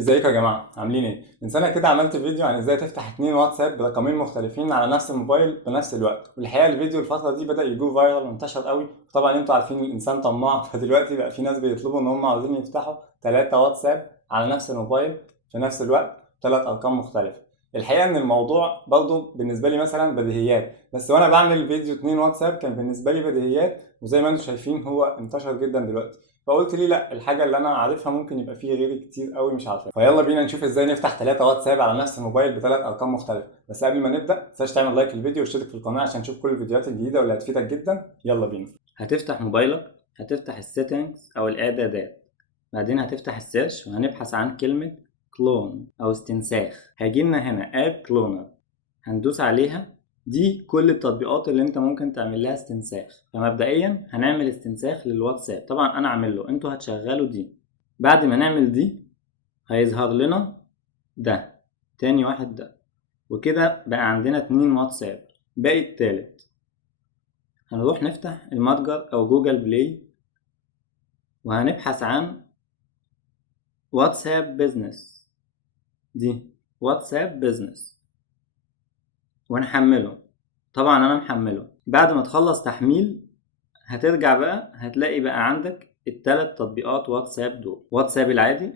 ازيكم يا جماعه، عاملين ايه؟ من سنه كده عملت فيديو عن ازاي تفتح 2 واتساب برقمين مختلفين على نفس الموبايل بنفس الوقت، والحقيقه الفيديو الفتره دي بدا يجو فايرال وانتشر قوي. طبعا انتوا عارفين الانسان طماع فدلوقتي بقى في ناس بيطلبوا ان هم عاوزين يفتحوا 3 واتساب على نفس الموبايل في نفس الوقت، 3 ارقام مختلفه. الحقيقه ان الموضوع برضه بالنسبه لي مثلا بديهيات، بس وانا بعمل فيديو 2 واتساب كان بالنسبه لي بديهيات، وزي ما انتم شايفين هو انتشر جدا دلوقتي. فقلت ليه لا، الحاجه اللي انا عارفها ممكن يبقى فيه غيري كتير قوي مش عارفها. فيلا بينا نشوف ازاي نفتح 3 واتساب على نفس الموبايل ب3 ارقام مختلفه. بس قبل ما نبدا ما تنساش تعمل لايك للفيديو واشترك في القناه عشان تشوف كل الفيديوهات الجديده واللي هتفيدك جدا. يلا بينا. هتفتح موبايلك، هتفتح السيتنجز او الاعدادات، بعدين هتفتح السيرش وهنبحث عن كلمه كلون او استنساخ. هيجيلنا هنا اب كلونر، هندوس عليها. دي كل التطبيقات اللي انت ممكن تعمل لها استنساخ. فمبدئيا هنعمل استنساخ للواتساب، طبعا انا عامل له، انتوا هتشغلوا دي. بعد ما نعمل دي هيظهر لنا ده، تاني واحد ده، وكده بقى عندنا 2 واتساب. باقي التالت. هنروح نفتح المتجر او جوجل بلاي وهنبحث عن واتساب بيزنس. دي واتساب بيزنس ونحمله. طبعا انا محمله. بعد ما تخلص تحميل هترجع بقى، هتلاقي بقى عندك ال3 تطبيقات واتساب دول: واتساب العادي،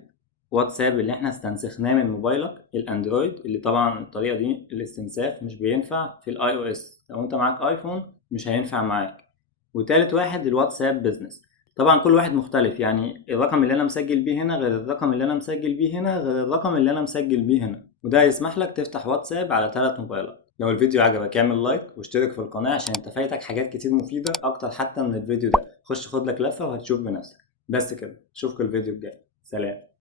واتساب اللي احنا استنسخناه من موبايلك الاندرويد، اللي طبعا الطريقه دي الاستنساخ مش بينفع في الاي او اس، لو انت معاك ايفون مش هينفع معاك. وتالت واحد الواتساب بيزنس. طبعا كل واحد مختلف، يعني الرقم اللي انا مسجل بيه هنا غير الرقم اللي انا مسجل بيه هنا غير الرقم اللي انا مسجل بيه هنا، وده هيسمح لك تفتح واتساب على 3 موبايلات. لو الفيديو عجبك اعمل لايك واشترك في القناة عشان انت فايتك حاجات كتير مفيدة اكتر حتى من الفيديو ده. خش خد لك لفة وهتشوف بنفسك. بس كده، اشوفكم الفيديو الجاي. سلام.